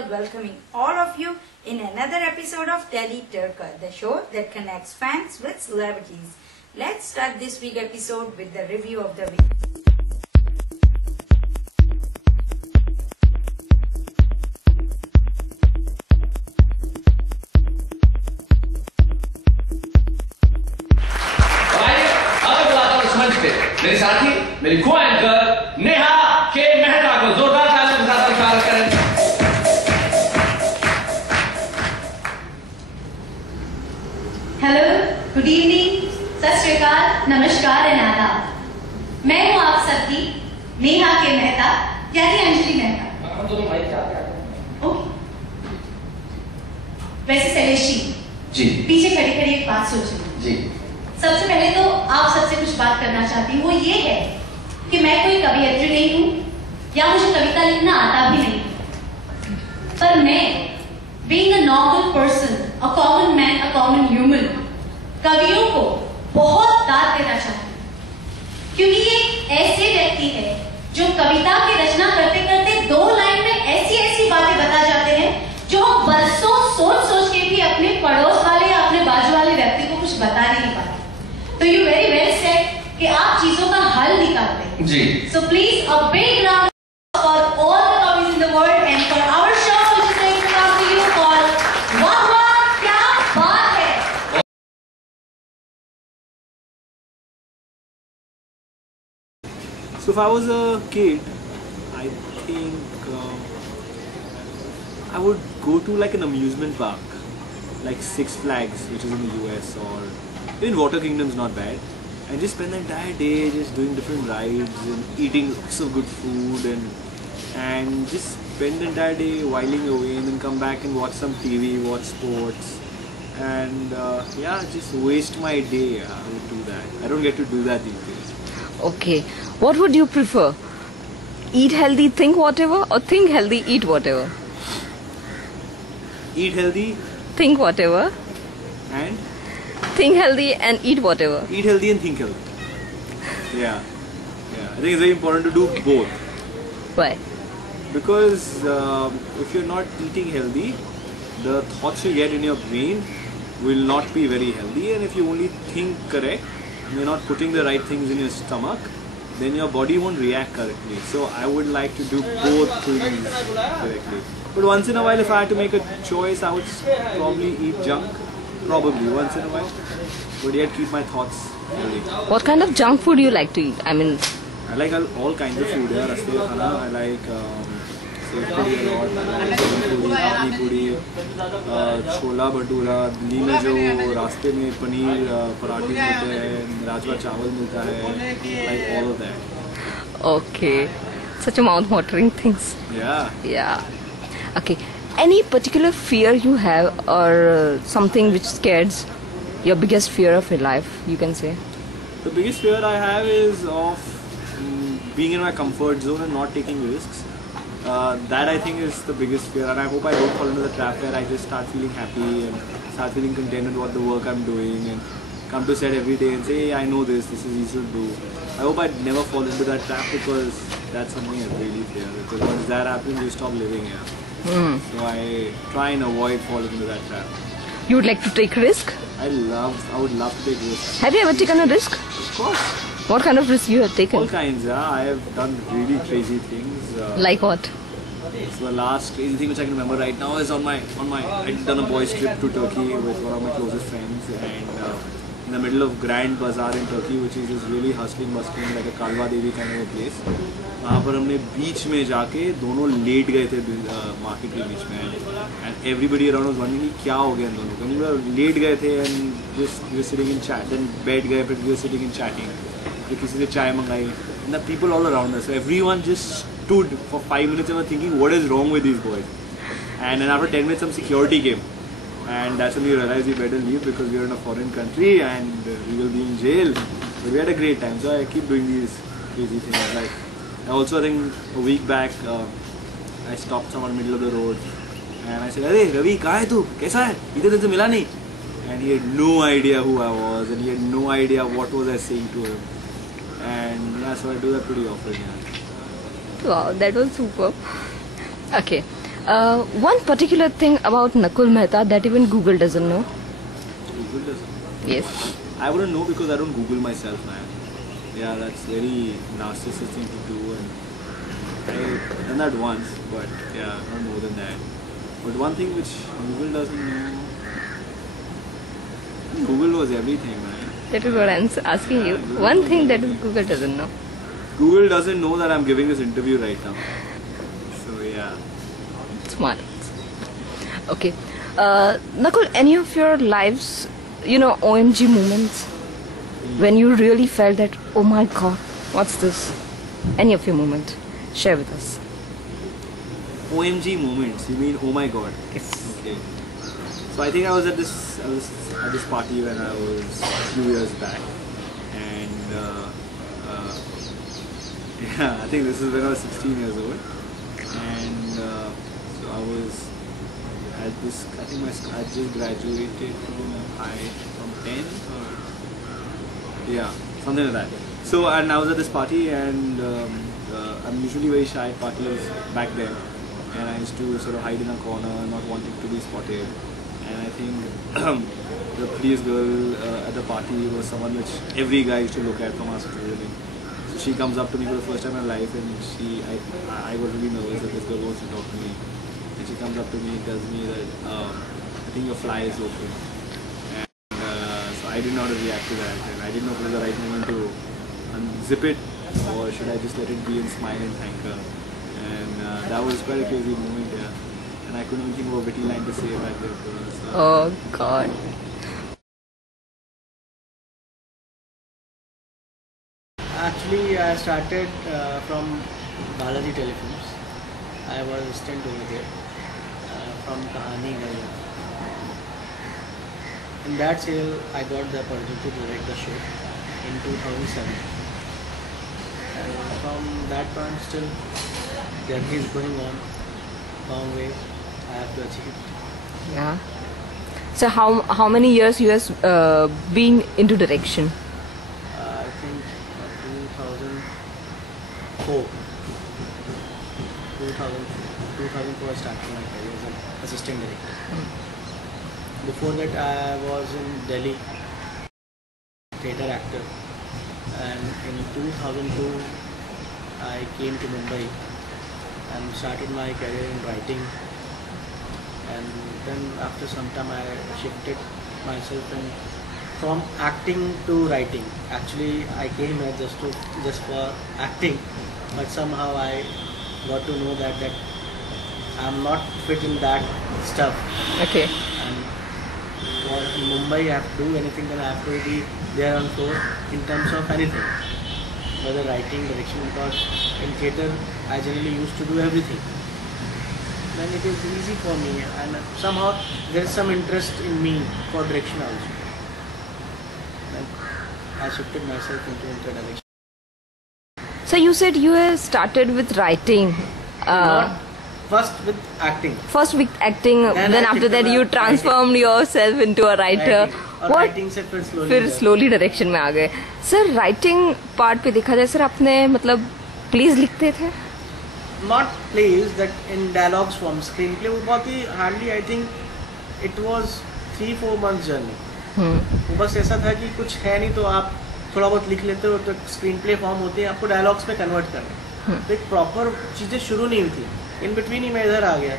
here welcoming all of you in another episode of Tele Turka, the show that connects fans with celebrities. Let's start this week's episode with the review of the week. मेरी साथी मेरी को anchor Neha के मेहता को जोरदार तालियों के साथ स्वागत करें। हेलो, गुड इवनिंग, सत श्री अकाल, नमस्कार एंड आदाब। मैं हूँ आप सबकी नेहा के मेहता यानी अंजलि मेहता। हम दोनों माइक चाहते ओके। वैसे सेलेशी जी पीछे खड़ी खड़ी एक बात सोची जी। सबसे पहले तो आप सबसे कुछ बात करना चाहती हूँ, वो ये है कि मैं कोई कवियत्री नहीं हूँ या मुझे कविता लिखना आता भी नहीं, पर मैं being a normal person, a common man, a common human, कवियों को बहुत दाद देना चाहती हूँ, क्योंकि ये ऐसे व्यक्ति है जो कविता की रचना करते करते 2 लाइन में ऐसी ऐसी बातें बता जाते हैं जो हम बरसों सोच सोच के भी अपने पड़ोस वाले या अपने बाजू वाले व्यक्ति को कुछ बता नहीं पाते। तो यू वेरी वेल सेड कि आप चीजों का हल निकालते हैं जी। So please a big round for all the kavis in the world and for our show which is going to come to you for वाह वाह क्या बात है। So if I was a kid, I think I would go to like an amusement park, like Six Flags, which is in the US, or even Water Kingdom's not bad, and just spend the entire day just doing different rides and eating lots of good food and just spend the entire day whiling away and then come back and watch some TV, watch sports, and yeah, just waste my day. I would do that. I don't get to do that these days. Okay, what would you prefer? Eat healthy, think whatever, or think healthy, eat whatever? Eat healthy. Think whatever. And? Think healthy and eat whatever. Eat healthy and think healthy. Yeah. I think it's very important to do both. Why? Because if you're not eating healthy, the thoughts you get in your brain will not be very healthy, and if you only think correct, you're not putting the right things in your stomach, then your body won't react correctly. So I would like to do both things correctly. But once in a while, if I had to make a choice, I would probably eat junk. Probably once in a while, but yet keep my thoughts healthy. What kind of junk food do you like to eat? I mean, I like all kinds of food. Yeah, raste ka khana. I like sev puri a lot. I like puri, pani puri, chola bhatura. Delhi में जो रास्ते में पनीर पराठे मिलते हैं, राजमा चावल मिलता है. Like all of that. okay, such a mouth-watering things. Yeah. Okay. Any particular fear you have, or something which scares your biggest fear of your life, you can say? The biggest fear I have is of being in my comfort zone and not taking risks. That I think is the biggest fear, and I hope I don't fall into the trap where I just start feeling happy and start feeling content with what the work I'm doing and come to set every day and say, hey, I know this is easy to do. I hope I never fall into that trap, because that's something I really fear, because once that happens, you stop living here. So I try and avoid falling into that trap. You would like to take risk? I would love to take risks. Have you ever taken a risk? Of course. What kind of risk you have taken? All kinds, yeah. I have done really crazy things. Like what? So the last crazy thing which I can remember right now is I'd done a boys trip to Turkey with one of my closest friends, and in the middle of Grand Bazaar in Turkey, which is this really hustling, bustling, like a Kalwa Devi kind of a place. वहाँ पर हमने बीच में जाके दोनों late गए थे market के बीच में, and everybody around was wondering कि क्या हो गया इन दोनों को. हम लेट गए थे and just we were sitting in chat, then बैठ गए, फिर we were sitting and chatting. फिर किसी से चाय मंगाई, and the people all around us, so everyone just stood for 5 minutes and were thinking, what is wrong with these boys? And then after 10 minutes some security came, and that's when we realized we better leave, because we are in a foreign country and we will be in jail. But we had a great time, so I keep doing these crazy things. Like, I think a week back, I stopped someone in the middle of the road and I said, "Hey Ravi, kahan hai tu? Kaisa hai? Idhar din se mila nahi?" And he had no idea who I was, and he had no idea what was I saying to him. And yeah, so I do that pretty often. Yeah. Wow, that was super. Okay. One particular thing about Nakul Mehta that even Google doesn't know. Google doesn't. Yes. I wouldn't know because I don't Google myself, man. Yeah, that's very narcissistic thing to do, and I've done that once, but yeah, not more than that. But one thing which Google doesn't know, Google knows everything, man. That is what I'm asking you. One thing that Google doesn't know. Google doesn't know that I'm giving this interview right now. So yeah. Smart. Okay. Nakul, any of your lives, OMG moments when you really felt that, oh my god, what's this? Any of your moments? Share with us. OMG moments, you mean oh my god? Yes. Okay. So I think I was at this party when I was a few years back, and yeah, I think this is when I was 16 years old, and so I was at this. I think I just graduated from 10th or yeah, something like that. So and I was at this party, and I'm usually very shy at parties back then, and I used to sort of hide in a corner, not wanting to be spotted. And I think the prettiest girl at the party was someone which every guy used to look at from our school. So she comes up to me for the first time in her life, and I was really nervous that this girl wants to talk to me. And she comes up to me and tells me that I think your fly is open. And so I didn't know how to react to that, and I didn't know if it was the right moment to unzip it, or should I just let it be and smile and thank her. And that was quite a crazy moment, yeah. And I couldn't even think of a witty line to say back there. Oh god. Actually, I started from Balaji Telefilms. I was assistant over there from Kahani Gaya. In that serial, I got the opportunity to direct the show in 2007. And from that point, still, journey is going on. Long way I have to achieve. Yeah. So how many years you has been into direction? I think 2004. 2004 I started my career as an assistant director. Before that I was in Delhi, theatre actor, and in 2002 I came to Mumbai and started my career in writing, and then after some time I shifted myself and from acting to writing. Actually I came here just for acting, but somehow I got to know that I'm not fit in that stuff. Okay. And for Mumbai I have to do anything, then I have to be there on floor in terms of anything, whether writing, direction, because in theatre I generally used to do everything. Then it is easy for me, and somehow there is some interest in me for direction also. Then I shifted myself into direction. So you said you have started with writing. Not first with acting. First with acting, then after that you transformed yourself into a writer. और writing से फिर slowly direction में आ गए. Sir writing part पे देखा जाए sir आपने मतलब प्लीज लिखते थे? Not plays, that in dialogues form. Screenplay वो बहुत ही hardly, I think it was 3-4 months journey. वो बस ऐसा था कि कुछ है नहीं तो आप थोड़ा बहुत लिख लेते हो तो स्क्रीन प्ले फॉर्म होते हैं, आपको डायलॉग्स में कन्वर्ट करना. तो एक प्रॉपर चीज़ें शुरू नहीं हुई थी, इन बिटवीन ही मैं इधर आ गया.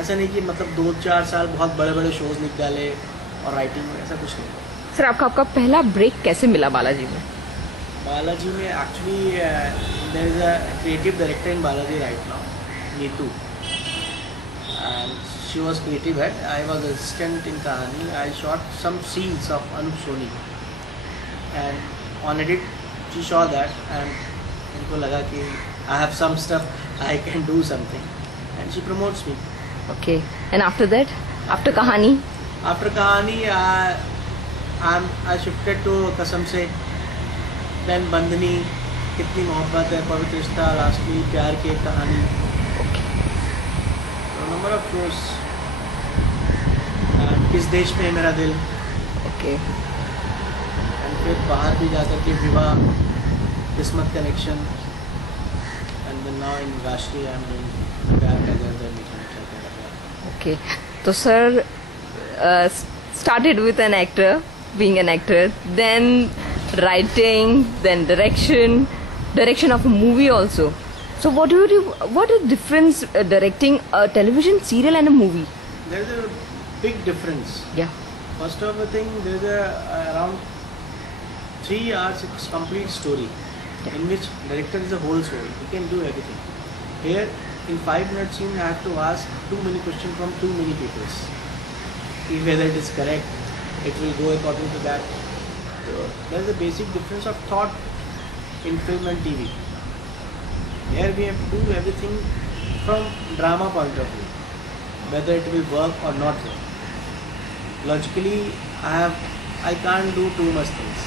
ऐसा नहीं कि मतलब 2-4 साल बहुत बड़े बड़े शोज लिख डाले और राइटिंग में, ऐसा कुछ नहीं. सर आपका पहला ब्रेक कैसे मिला बालाजी में? बालाजी में actually there is a creative director in Balaji right now, Neetu, and she was creative head. I was assistant in Kahaani. I shot some scenes of Anup Soni and on edit she saw that and उनको लगा कि I have some stuff, I can do something, and she promotes me. Okay. And after that, after Kahaani? After Kahaani I shifted to कसम से, then बंदनी, कितनी मोहब्बत है, पवित्र रिश्ता, लास्टली प्यार की एक कहानी, नंबर ऑफ शोज, किस देश में है मेरा दिल. ओके. एंड फिर बाहर भी जाकर के Vivah, Kismat Konnection, and then now in राष्ट्रीय आई एम डूइंग प्यार का दर्द मीठा मीठा. Okay. So, sir started with an actor, being an actor, then writing, then direction of a movie also. So, what is the difference directing a television serial and a movie? There is a big difference. Yeah. First of all thing, there is around 3 hours it's complete story, in which director is the whole story. He can do everything. Here, in 5 minutes, you have to ask too many questions from too many people. If whether it is correct, it will go according to that. So there is a basic difference of thought in film and TV. Here we have to do everything from drama point of view, whether it will work or not work. Logically, I can't do too much things,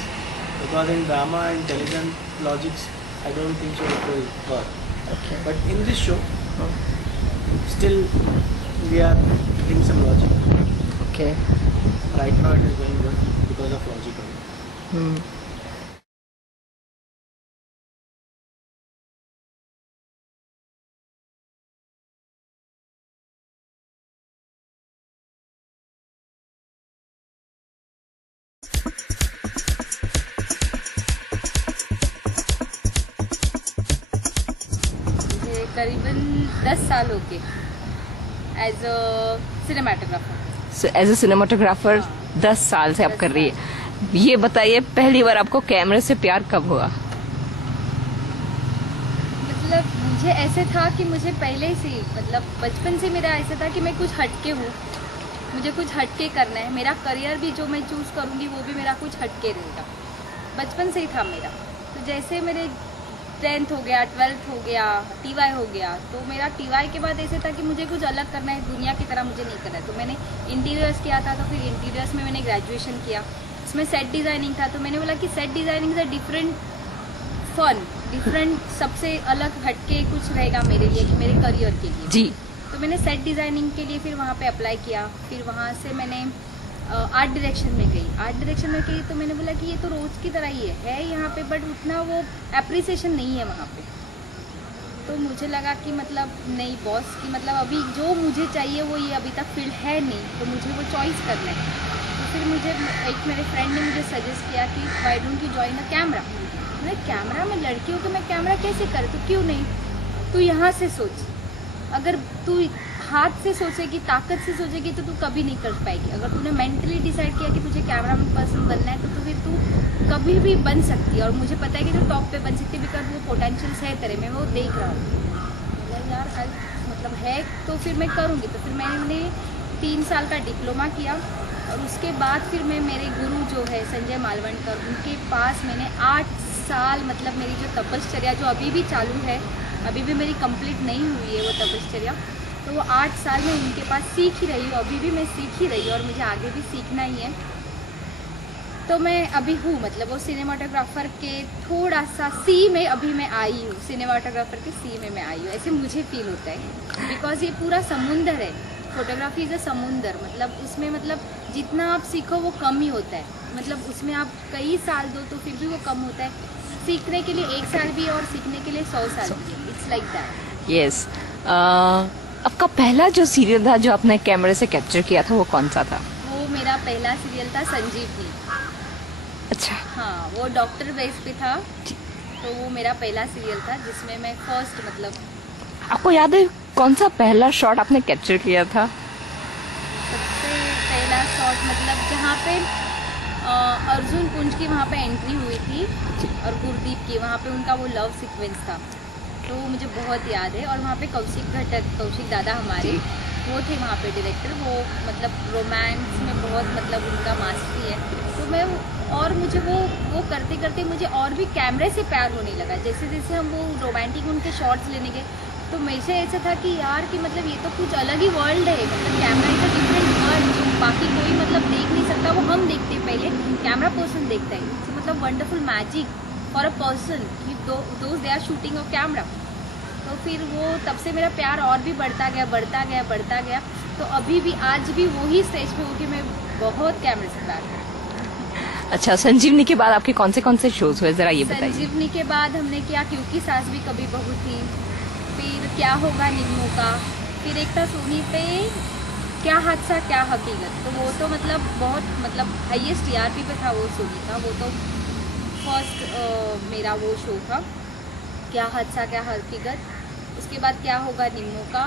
because in drama and television logics, I don't think so it will work. Okay. But in this show, still we are in some logic. Okay. Right now it is going good because of logic only. मुझे करीबन 10 साल हो गए as a cinematographer. So, as a cinematographer, 10 साल से आप कर रही है। ये बताइए, पहली बार आपको कैमरे से प्यार कब हुआ? मतलब मुझे ऐसे था कि मुझे पहले से मतलब बचपन से मेरा ऐसा था कि मैं कुछ हटके हूँ, मुझे कुछ हटके करना है। मेरा करियर भी जो मैं चूज़ करूँगी वो भी मेरा कुछ हटके रहेगा, बचपन से ही था मेरा। तो जैसे मेरे 10th हो गया, 12th हो गया, TY हो गया, तो मेरा TY के बाद ऐसे था कि मुझे कुछ अलग करना है, दुनिया की तरह मुझे नहीं करना है। तो मैंने इंटीरियर्स किया था, तो फिर इंटीरियर्स में मैंने ग्रेजुएशन किया, इसमें सेट डिज़ाइनिंग था। तो मैंने बोला कि सेट डिज़ाइनिंग से डिफरेंट सबसे अलग हटके कुछ रहेगा मेरे लिए, कि मेरे करियर के लिए जी। तो मैंने सेट डिज़ाइनिंग के लिए फिर वहाँ पे अप्लाई किया। फिर वहाँ से मैंने आर्ट डायरेक्शन में गई। आर्ट डायरेक्शन में गई तो मैंने बोला कि ये तो रोज़ की तरह ही है यहाँ पे, बट उतना वो एप्रिसिएशन नहीं है वहाँ पे। तो मुझे लगा कि मतलब नहीं बॉस की मतलब अभी जो मुझे चाहिए वो ये अभी तक फील्ड है नहीं, तो मुझे वो चॉइस करना है। तो फिर मुझे एक मेरे फ्रेंड ने मुझे सजेस्ट किया कि why don't you join a camera. मैं कैमरा में लड़की हूँ तो मैं कैमरा कैसे करूँ, तो क्यों नहीं, तू यहाँ से सोच। अगर तू हाथ से सोचेगी, ताकत से सोचेगी तो तू कभी नहीं कर पाएगी। अगर तूने मेंटली डिसाइड किया कि तुझे कैमरामैन पर्सन बनना है तो फिर तू कभी भी बन सकती है। और मुझे पता है कि तू टॉप पे बन सकती है, बिकॉज वो पोटेंशियल्स है तेरे में, वो देख रहा हूँ यार मतलब है, तो फिर मैं करूँगी। तो फिर मैंने 3 साल का डिप्लोमा किया और उसके बाद फिर मैं मेरे गुरु जो है संजय मालवणकर, उनके पास मैंने 8 साल मतलब मेरी जो तपश्चर्या जो अभी भी चालू है, अभी भी मेरी कंप्लीट नहीं हुई है वो तपश्चर्या, तो वो 8 साल में उनके पास सीख ही रही हूँ। अभी भी मैं सीख ही रही हूँ और मुझे आगे भी सीखना ही है। तो मैं अभी हूँ मतलब वो सिनेमाटोग्राफर के थोड़ा सा सी में अभी मैं आई हूँ, सिनेमाटोग्राफर के सी में मैं आई हूँ, ऐसे मुझे फील होता है। बिकॉज ये पूरा समुंदर है, फोटोग्राफी इज़ अ समुंदर। मतलब उसमें मतलब जितना आप सीखो वो कम ही होता है, मतलब उसमें आप कई साल दो तो फिर भी वो कम होता है। सीखने के लिए 1 साल भी और सीखने के लिए 100 साल भी, इट्स लाइक दैट। यस। आपका पहला जो सीरियल था जो आपने कैमरे से कैप्चर किया था वो कौन सा था? वो मेरा पहला सीरियल था संजीवनी। अच्छा। हाँ, वो डॉक्टर बेस पे था, तो वो मेरा पहला सीरियल था जिसमें मैं फर्स्ट मतलब। आपको याद है कौन सा पहला शॉट आपने कैप्चर किया था? सबसे पहला शॉट मतलब जहाँ पे अर्जुन कुंज की वहाँ पे एंट्री हुई थी और गुरदीप की वहाँ पे उनका वो लव सीक्वेंस था, तो वो मुझे बहुत याद है। और वहाँ पे कौशिक दादा हमारे वो थे वहाँ पे डायरेक्टर, वो मतलब रोमांस में बहुत मतलब उनका मास्टरी है। तो मैं और मुझे वो करते करते मुझे और भी कैमरे से प्यार होने लगा। जैसे जैसे हम वो रोमांटिक उनके शॉट्स लेने गए तो मुझे ऐसा था कि यार कि मतलब ये तो कुछ अलग ही वर्ल्ड है, मतलब camera is a different world जो बाकी कोई मतलब देख नहीं सकता, वो हम देखते हैं पहले, कैमरा पर्सन देखता है। तो मतलब wonderful magic for a person कि those they are shooting of camera. तो फिर वो तब से मेरा प्यार और भी बढ़ता गया। तो अभी भी आज भी वही स्टेज पे हूँ कि मैं बहुत कैमरे से प्यार करती। अच्छा, संजीवनी के बाद आपके कौन से शोज हुए, जरा ये बताइए। संजीवनी के बाद हमने किया क्योंकि सास भी कभी बहू थी, फिर क्या होगा निम्मों का, फिर एक था सोनी पे क्या हादसा क्या हकीकत, तो वो तो मतलब बहुत हाईएस्ट टीआरपी पे था वो स्टोरी था। वो तो फर्स्ट मेरा वो शो था, क्या हादसा क्या हकीकत। उसके बाद क्या होगा निम्मो का,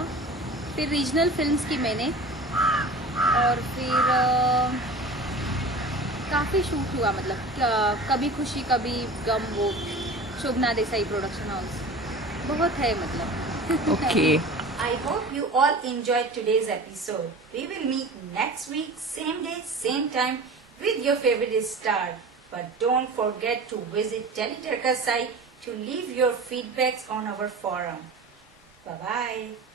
फिर रीजनल फिल्म्स की मैंने, और फिर काफ़ी शूट हुआ, मतलब कभी खुशी कभी गम, वो शोभना देसाई प्रोडक्शन हाउस, बहुत है मतलब। Okay. I hope you all enjoyed today's episode. We will meet next week, same day, same time, with your favorite star. But don't forget to visit Teletarka's site to leave your feedbacks on our forum. Bye-bye.